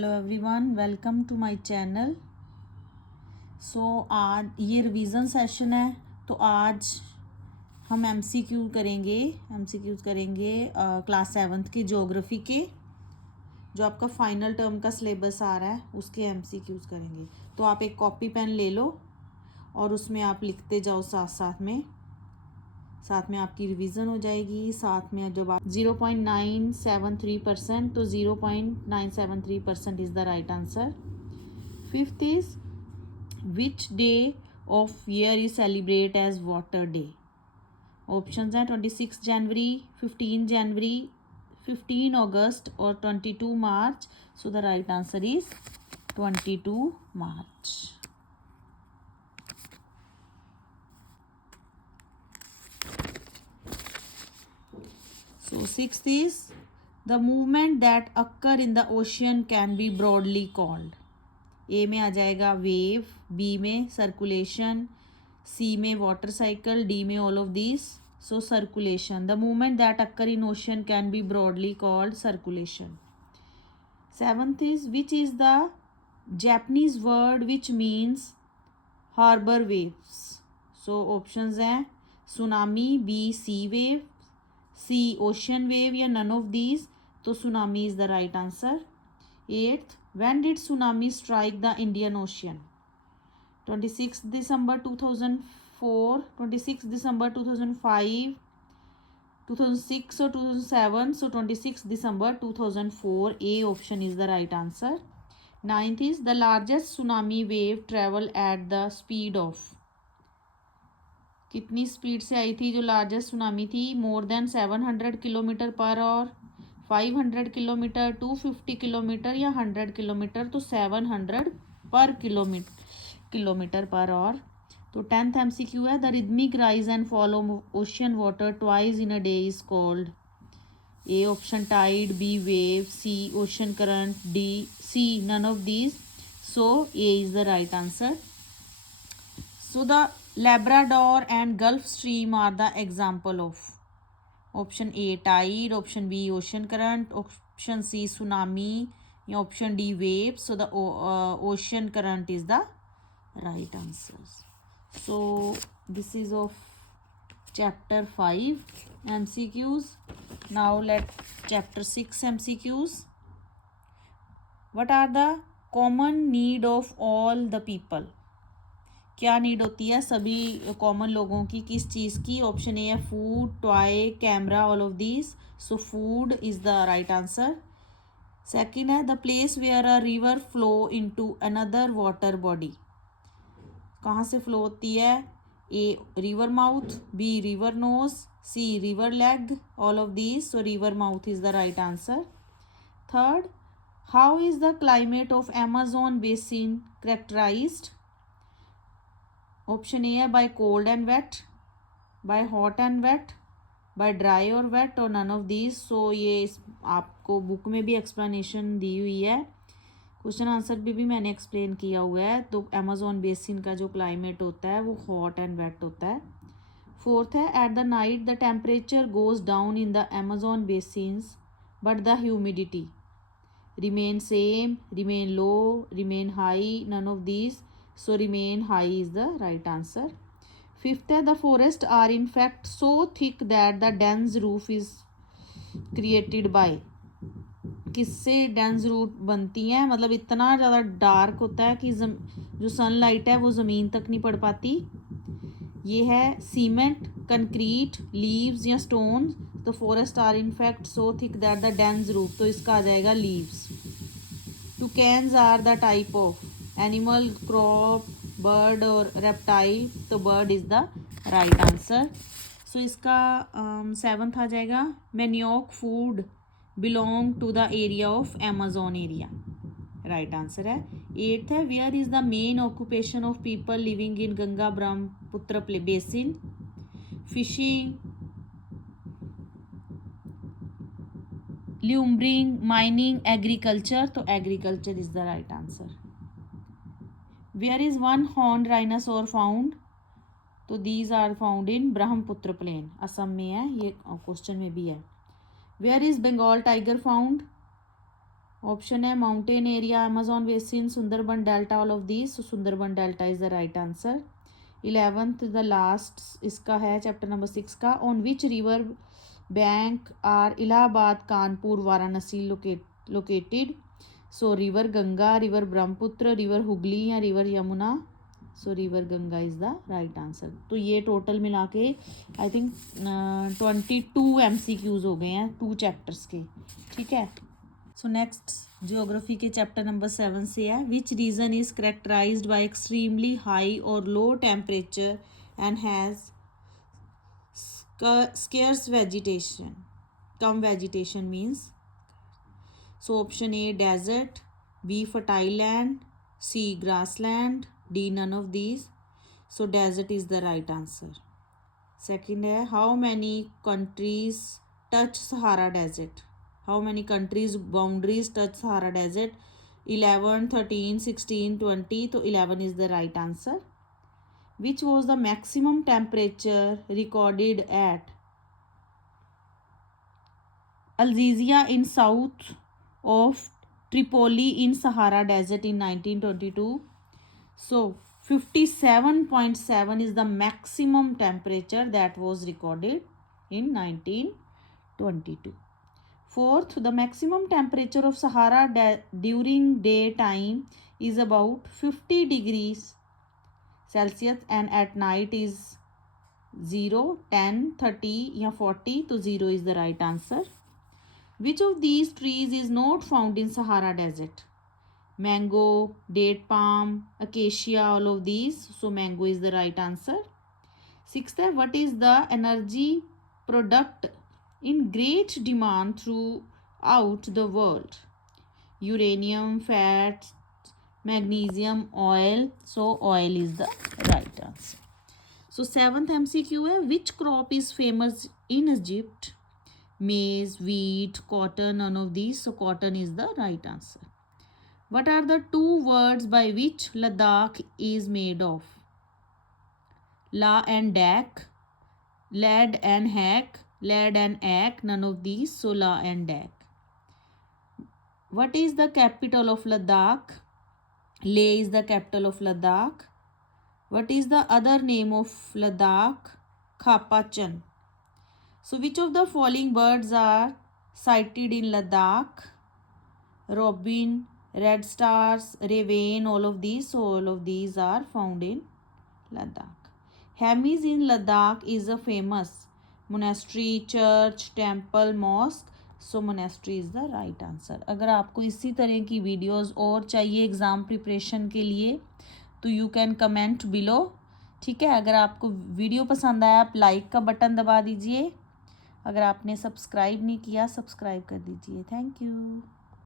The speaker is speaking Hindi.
Hello everyone, welcome to my channel. आज ये रिवीजन सेशन है। तो आज हम एमसीक्यूज़ करेंगे क्लास 7th के ज्योग्राफी के, जो आपका फाइनल टर्म का सिलेबस आ रहा है उसके एमसीक्यूज़ करेंगे। तो आप एक कॉपी पेन ले लो और उसमें आप लिखते जाओ साथ में आपकी रिवीजन हो जाएगी। साथ में जब आप 0.973%, तो 0.973% is the right answer. Fifth is which day of year is celebrate as water day. Options हैं 26 जनवरी, 15 जनवरी, 15 अगस्त और 22 मार्च। So the right answer is 22 March. So sixth is the movement that occur in the ocean can be broadly called. A में आ जाएगा वेव, बी में सर्कुलेशन, सी में वाटर साइकिल, डी में all of this. So circulation, the movement that occur in ocean can be broadly called circulation. Seventh is which is the Japanese word which means harbour waves. So options हैं tsunami, b sea wave, c ocean wave या नन ऑफ दीज। तो tsunami is the right answer. Eighth, when did tsunami strike the Indian Ocean? 26 December 2004, 26 December 2005, 2006 or 2007. So 26 December 2004. A option is the right answer. Ninth is the largest tsunami wave travel at the speed of. कितनी स्पीड से आई थी जो लार्जेस्ट सुनामी थी? More than 700 kilometre per hour, 500 kilometre, 250 kilometre या 100 किलोमीटर। तो 700 पर किलोमीटर पर आवर। तो 10th MCQ है the rhythmic rise and fall of ocean water twice in a day is called. A option tide, b wave, c ocean current, d c none of these. So a is the right answer. So the Labrador and Gulf Stream are the example of. Option A tide, option B ocean current, option C tsunami, option D waves. So the ocean current is the right answers. So this is of chapter 5 MCQs. Now let chapter 6 MCQs. What are the common need of all the people? क्या नीड होती है सभी कॉमन लोगों की किस चीज़ की? ऑप्शन ए है food, toy, camera, all of this. So food is the right answer. Second है the place where a river flow into another water body. कहाँ से फ्लो होती है? A river mouth, B river nose, C river leg, all of this. So river mouth is the right answer. Third, how is the climate of Amazon basin characterized? Option A है by cold and wet, by hot and wet, by dry और वेट और नन ऑफ दीज। सो ये आपको बुक में भी एक्सप्लेनेशन दी हुई है, क्वेश्चन आंसर भी मैंने एक्सप्लेन किया हुआ है। तो अमेजोन बेसिन का जो क्लाइमेट होता है वो हॉट एंड वेट होता है। फोर्थ है at the night the temperature goes down in the Amazon basins but the humidity remain same, remain low, remain high, none of these. So remain high is the right answer. Fifth है the forests are in fact so thick that the dense roof is created by. किससे dense roof बनती हैं? मतलब इतना ज़्यादा डार्क होता है कि जो सनलाइट है वो ज़मीन तक नहीं पड़ पाती। ये है सीमेंट, कंक्रीट, लीव्स या स्टोन। तो forest are in fact so thick that the dense roof, तो इसका आ जाएगा leaves. Toucans are the type of animal, crop, bird और रेप्टाइल। तो bird is the right answer. So इसका 7th आ जाएगा manioc food belong to the area of Amazon area, right answer है। 8th है where is the main occupation of people living in Ganga Brahmaputra basin? Fishing, lumbering, mining, agriculture. तो agriculture is the right answer. Where is one horn rhinoceros found? तो these are found in Brahmaputra plain, Assam में है, ये क्वेश्चन में भी है। Where is Bengal tiger found? Option है mountain area, Amazon basin, Sundarban delta, all of these. So Sundarban delta is the right answer. 11th the last इसका है चैप्टर नंबर 6 का। On which river bank are Allahabad, Kanpur, Varanasi located. So river Ganga, river Brahmaputra, river Hooghly या river Yamuna. So river Ganga is the right answer. तो ये टोटल मिला के आई थिंक 22 MCQs हो गए हैं 2 चैप्टर्स के, ठीक है। सो नेक्स्ट जियोग्राफी के चैप्टर नंबर 7 से है। Which region is characterized by extremely high और low temperature and has scarce vegetation, कम vegetation means। so option A desert, B fertile land, C grassland, D none of these। so desert is the right answer। second है how many countries touch Sahara desert, how many countries boundaries touch Sahara desert। 11, 13, 16, 20। तो 11 is the right answer। which was the maximum temperature recorded at Algesia in south of Tripoli in Sahara Desert in 1922? So 57.7 is the maximum temperature that was recorded in 1922. Fourth, the maximum temperature of Sahara during daytime is about 50 degrees Celsius and at night is 0, 10, 30 या 40। तो 0 is the right answer। Which of these trees is not found in Sahara Desert? Mango, date palm, acacia, all of these। so mango is the right answer। Sixth है what is the energy product in great demand throughout the world? Uranium, fat, magnesium, oil। so oil is the right answer। so 7th MCQ है which crop is famous in Egypt? Maize, wheat, cotton, none of these। so cotton is the right answer। what are the 2 words by which Ladakh is made of? La and dak, lad and hack, lad and ack, none of these। so la and dak। what is the capital of Ladakh? Leh is the capital of Ladakh। what is the other name of Ladakh? Khapachan। so which of the following birds are sighted in Ladakh? Robin, red stars, raven, all of these। so all of these are found in Ladakh। Hemis in Ladakh is a famous monastery, church, temple, mosque। so monastery is the right answer। अगर आपको इसी तरह की वीडियोस और चाहिए एग्ज़ाम प्रिपरेशन के लिए तो यू कैन कमेंट बिलो, ठीक है। अगर आपको वीडियो पसंद आया आप लाइक का बटन दबा दीजिए। अगर आपने सब्सक्राइब नहीं किया सब्सक्राइब कर दीजिए। Thank you.